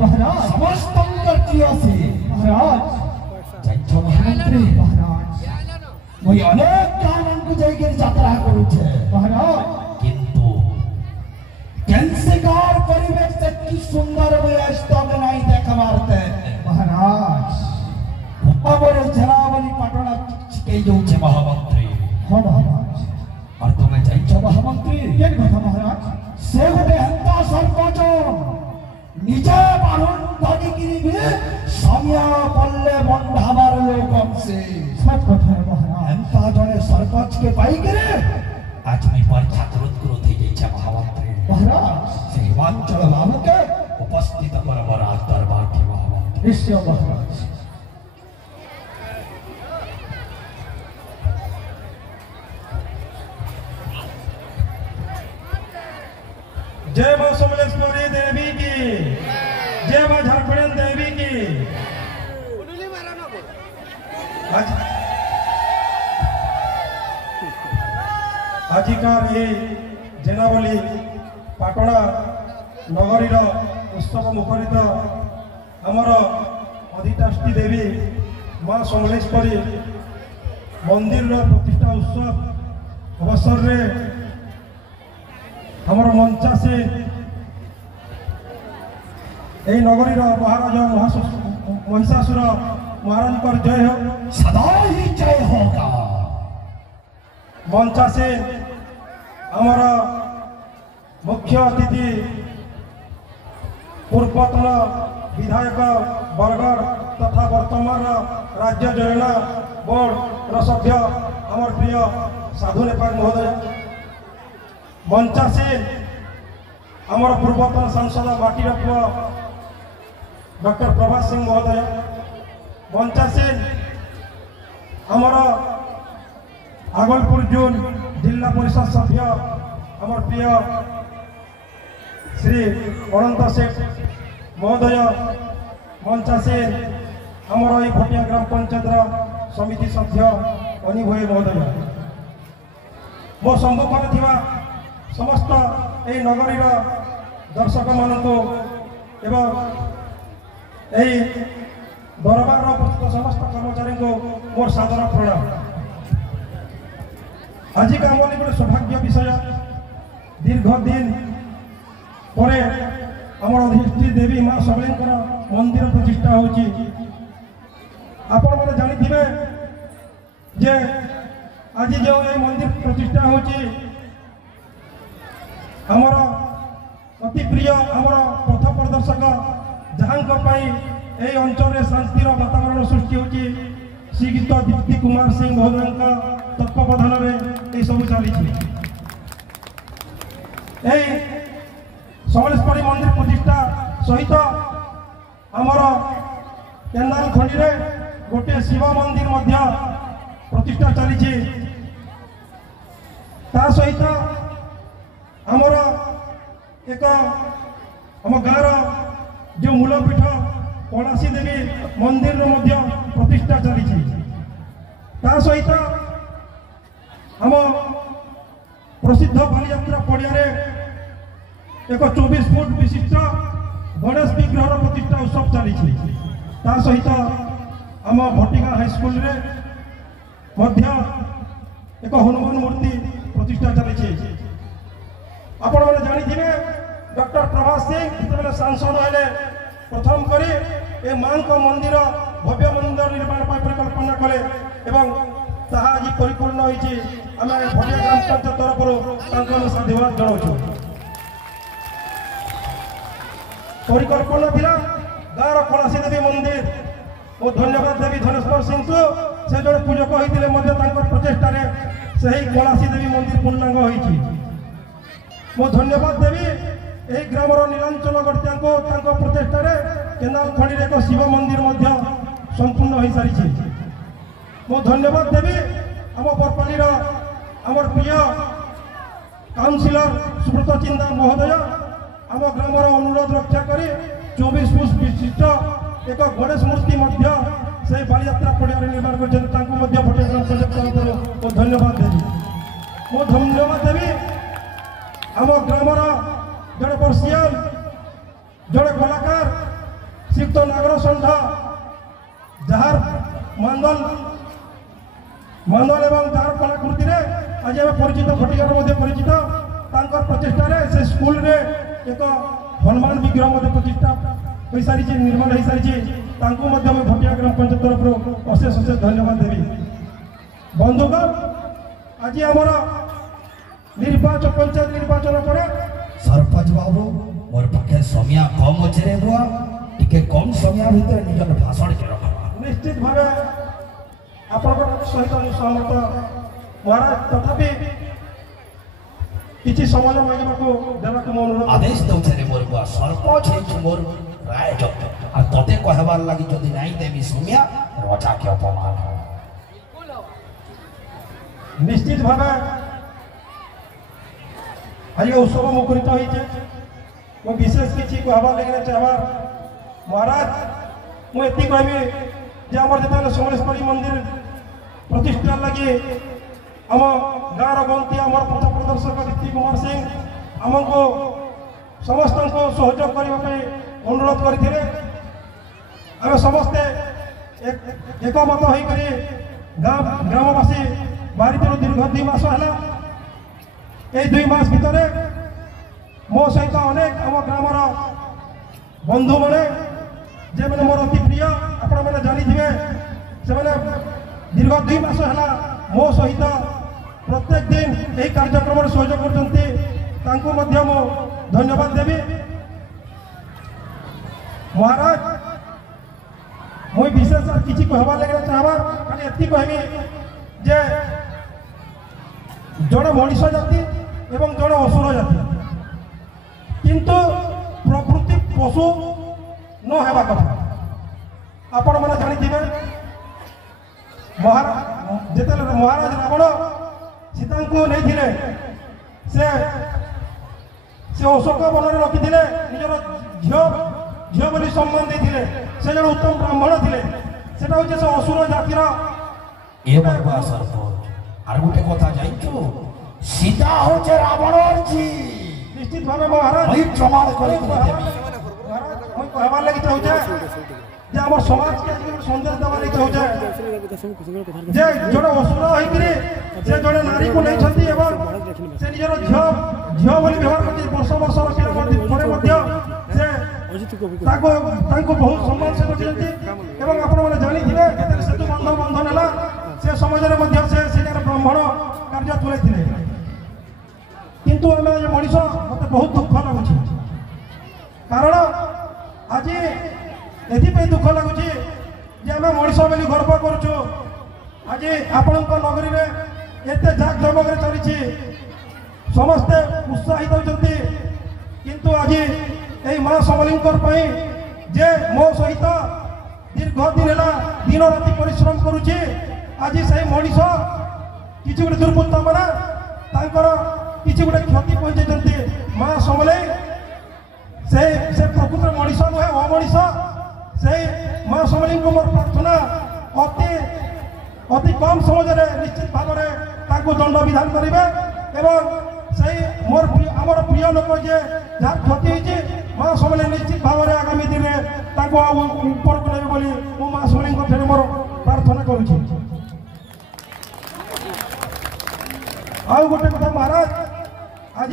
महाराज समस्त प्रियसी महाराज जाइछ महामंत्री महाराज मुई अनेक गाँव को जाकर यात्रा करुछे महाराज किंतु केंसिकार परिवेश से की सुंदर व्यस्त नहीं देखा मारते महाराज अबरे जरावली पटना चिके जाउछे महामंत्री हाँ महाराज और तुम्हें जाइछ महामंत्री केन कथा महाराज से गोटे हंता सरपंच निजे बारुण धनिगिरी भी समिया पल्ले बंधाबार लोकम से सच कथा है महाराज हंता जने सरपंच के पाई करे आज मैं परीक्षा क्रोध ही जाइछ महामंत्री महाराज से हिमाचल बाबू के उपस्थित करबर आज दरबार के महामंत्री निश्चय महाराज जय मां समलेश्वरी देवी की जय मां झारखंड देवी की आजिकार ये जेनावली पाटणा नगरीर उत्सव मुखरित आमर अधिष्ठात्री देवी मां समलेश्वरी मंदिर प्रतिष्ठा उत्सव अवसर में हमर मंचा से यही नगरीर महाराज महिषासुर महाराज पर जय हो सदा ही जय होगा मंचा से हमारा मुख्य अतिथि पूर्वतन विधायक बरगढ़ तथा वर्तमान राज्य योजना बोर्ड सभ्य आमर प्रिय साधु नेपाल महोदय मंचा से आमर पूर्वतन सांसद माटीर पुआ डॉक्टर प्रभात सिंह महोदय मंचा से आमर आगलपुर जोन जिला परिषद सभ्य आमर प्रिय श्री अनंत सेठ महोदय मंचा से आमर ये भटिया ग्राम पंचायत समिति सभ्य अनिल भोई महोदय मो सम्मुखरे थिबा समस्त ए नगरीर दर्शक मानू एवं यही दरबार उपस्थित समस्त कर्मचारी को मोर सादर प्रणाम आज का आम गोटे सौभाग्य विषय दीर्घ दिन पर आमर अधिष्ठी देवी मां सबलेंकर मंदिर प्रतिष्ठा होची आपण मैंने जानी जे आज जो ये मंदिर प्रतिष्ठा होची आमर अति प्रिय आमर पथ प्रदर्शक जहाँ यही अंचल शांतिर वातावरण सृष्टि होची श्रीयुक्त दीप्ति कुमार सिंह महोदय तत्वावधान में ये सब चली समलेश्वरी मंदिर प्रतिष्ठा सहित आमर केनाल खंडी में गोटे शिव मंदिर मध्य प्रतिष्ठा चली सहित आमर एक आम गाँव जो मूलपीठ कलासी देवी मंदिर मध्य प्रतिष्ठा चली सहित आम प्रसिद्ध बालीयात्रा पड़िया एक 24 फुट विशिष्ट गणेश विग्रह प्रतिष्ठा उत्सव चली सहित आम भटिका हाईस्कल एक हनुमान मूर्ति प्रतिष्ठा चली आपण मैंने जानी डॉक्टर प्रभात सिंह जो सांसद हेले प्रथम करी ए मां मंदिर भव्य मंदिर निर्माण परिकल्पना कले एवं ताहा आज परिपूर्ण होती आम भटिया ग्राम पंचायत तरफ साधुवाद जनाऊँ परिकल्पना थिला गाँव कलासी देवी मंदिर और धन्यवाद देवी धनेश्वर सिंह को से जो पूजक होते प्रचेषार से ही कलासी देवी मंदिर पूर्णांग होती मो धन्यवाद देवी यही ग्राम नीलांचल गढ़िया को प्रचेषार केनाल खंडी एक शिव मंदिर संपूर्ण हो सारी मो धन्यवाद देवी आम बरपालीर आमर प्रिय काउनसिलर सुब्रत चिंदा महोदय आम ग्राम अनुरोध रक्षा कर 24 फुट विशिष्ट एक गणेश मूर्ति से बालीयात्रा पड़िया निर्माण कर भटिया ग्राम पंचायत तरफ धन्यवाद देवी मो धन्यवाद देवी आम ग्रामर जड़े पर्सियान जड़े कलाकार ଶ୍ରୀଯୁକ୍ତ ନାଗର ଷଣ୍ଢ ଯାହାର ମାନ୍ଦଲ ଏବଂ ଯାହାର କଳାକୃତିରେ ଆଜି ଆମେ ପରିଚିତ, ଘଟିକାର ମଧ୍ୟ ପରିଚିତ। ତାଙ୍କର ପ୍ରଚେଷ୍ଟାରେ ସେ ସ୍କୁଲରେ ଏକ ହନୁମାନ ବିଗ୍ରହ ମଧ୍ୟ ପ୍ରତିଷ୍ଠା ହୋଇସାରିଛି, ନିର୍ମାଣ ହୋଇସାରିଛି। ତାଙ୍କୁ ମଧ୍ୟ ଆମେ ଭଟିଆ ଗ୍ରାମ ପଞ୍ଚାୟତ ତରଫରୁ ଅଶେଷ ଅଶେଷ ଧନ୍ୟବାଦ ଦେବି। ବନ୍ଧୁଗଣ, ଆଜି ଆମର ପଞ୍ଚାୟତ ନିର୍ବାଚନ ପରେ सरपंच बाबू मोर पाखे समय कम अच्छे रे बुआ टिके कम समय भीतर निजर भाषण के रखा निश्चित भावे आपनकर सहित सहमत महाराज। तथापि किछि समय मांगबाको देबाको मन अनुरोध आदेश दउछे रे मोर बुआ सरपंच है मोर राय जो आ तते कहबार लागि जदि नाही देबी समय रजा के अपमान निश्चित भावे आज उत्सव मुखरित होइछे। मो विशेष किछि कहबार लागि चाहबार महाराज, मु एति कहबी जे हमर जेतले सोमेश्वरी मंदिर प्रतिष्ठा लगी आम गाँव गंती आम पथ प्रदर्शक ऋषि कुमार सिंह आमको समस्त सहयोग करने अनुरोध करते। आम समस्ते एकमत होकर ग्रामवासी बाहरी दीर्घ 2 मास है। ये 2 मास भितर मो सहित अनेक आम ग्रामर बंधु मैंने जे मैंने मोर अति प्रिय आपण मैंने जानी थे से दीर्घ 2 मास है मो सहित प्रत्येक दिन यही कार्यक्रम सहयोग करते धन्यवाद देवी। महाराज, मुझे विशेष किसी कहबार लगे चाहबार खाली एति कहबी जे जड़े मनीष जाति एवं जड़े असुर जाति, किंतु प्रकृति पशु न हेबा कथा। आपण मैंने जानी जिते महाराज रावण सीता को नहीं थे से अशोक वन में रखी निजर झील बोली सम्मान देते से जन उत्तम ब्राह्मण थे से असुर जातिर আর গোটে কথা জাইছো সীতা হচ্ছে রাবণর জি निश्चित भाव महाराज वही प्रमाण করে দেবী। महाराज मुझे कहबार लगी चाहूचे जे हमर समाज के सन्देश देवा लगी चाहूचे जे जड़े असुर होइकरी से जड़े नारी को नहीं छथि एवं से निजर झियो बोली व्यवहार करती वर्ष वर्ष रखिला परे मध्य से ताको बहुत सम्मान से रखिलंती एवं आपण माने जानि थिले केते सेतु बंधन होला से समाज रे मध्य से ब्राह्मण कार्य तुले किंतु आम मनीष मत बहुत दुख लगुच कारण आज एपाई दुख लगुच आम मनीष बोली गर्व करुचु। आज आपण नगरी में एत जाक जमक चली समस्ते उत्साहित होती किंतु आज यही माँ समलिंकर जे मो सहित दीर्घ दिन है दिन राति परिश्रम करुच्ची आज से मनीष किसी गोटे दुर्बृत्त मैंने किसी गोटे क्षति पहुंचाई माँ समलेई से प्रकृत मनीष नुहे अमनीष से माँ समलेई को मोर प्रार्थना अति अति कम समय निश्चित भाव में दंड विधान करेंगे एवं से मोर आमर प्रिय लोक जे जहाँ क्षति होती माँ समलेई निश्चित भाव में आगामी दिन में ऊपर को ले बोली माँ समलेई मोर प्रार्थना करुच्ची। आउ गोटे कथा महाराज, आज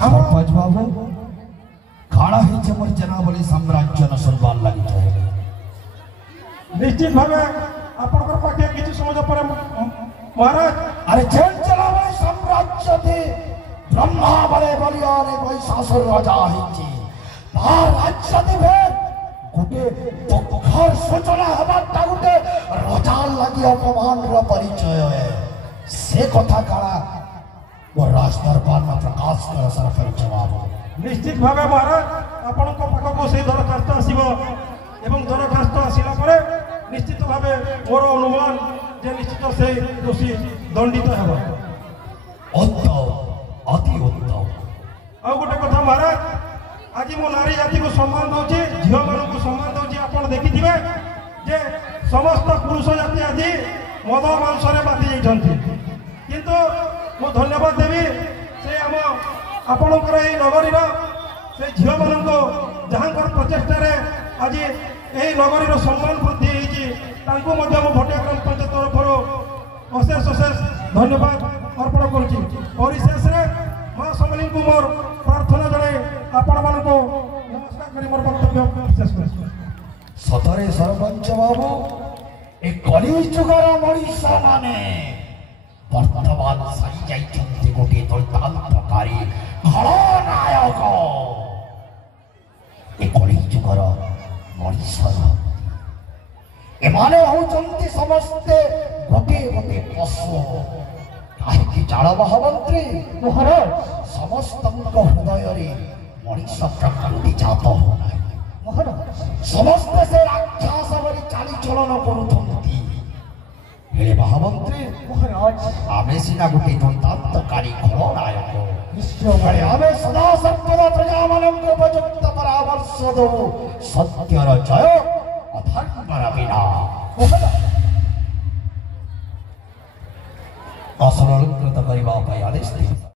सरपंच बाबू खाड़ा ही मोर जना बोली साम्राज्य न सुनबार लगी निश्चित भाव आपनकर पाखे किसी समझ पर महाराज अरे जेल चला बोली साम्राज्य दे ब्रह्मा बड़े बलियारे कोई सासुर राजा हिची तार राज्य दिबे गुटे पोखर सूचना हबाटा गुटे रजाल लगी अपमान रो परिचय है से कथा काला वो राज दरबार में प्रकाश कर सरपंच बाबू। निश्चित भाव महाराज आपण पाखक से दरखास्त आसब एवं दरखास्त आसला परे निश्चित भाव मोर अनुमान जे निश्चित से दोषी दंडित हेब। उत्तम अति उत्तम। आ गोटे कथा महाराज, आज मो नारी जाति को सम्मान दौची झील मान को सम्मान दौची आप देखिए जे समस्त पुरुष जाति आज मद मांसरे बाति जाइछन्ति किंतु मो धन्यवाद देवी से आम आपणकर नगरीर से झील मान जहाँ प्रचेषार आज यही नगरी सम्मान वृद्धि होती भटिया ग्राम पंचायत तरफ अशेष अशेष धन्यवाद अर्पण करुँच माँ समली को मोर प्रार्थना जनाए आपण मान नमस्कार कर मोर वक्तव्य शेष कर सतरे सरपंच बाबू ए कली जुगर मनीषा माने वर्तमान साई जाइछन्ति गोटे दुर्दान्तकारी खलनायक ए कली जुगर मनीषा एमाने होउछन्ति समस्ते गोटे गोटे पशु काहेकि जाण महामंत्री महाराज समस्त हृदय मनीष प्रकृति जात हो महाराज समस्ते से राक्षस भरी चाली चलन करुछन्ति हे महामंत्री महाराज आमे सिना गोटे दुर्दान्तकारी खलनायक निश्चय आमे सदा सर्वदा प्रजा मानक उपयुक्त परामर्श दो सत्यर जय अधर्मर विनाश असरल कृत करने आदेश दे।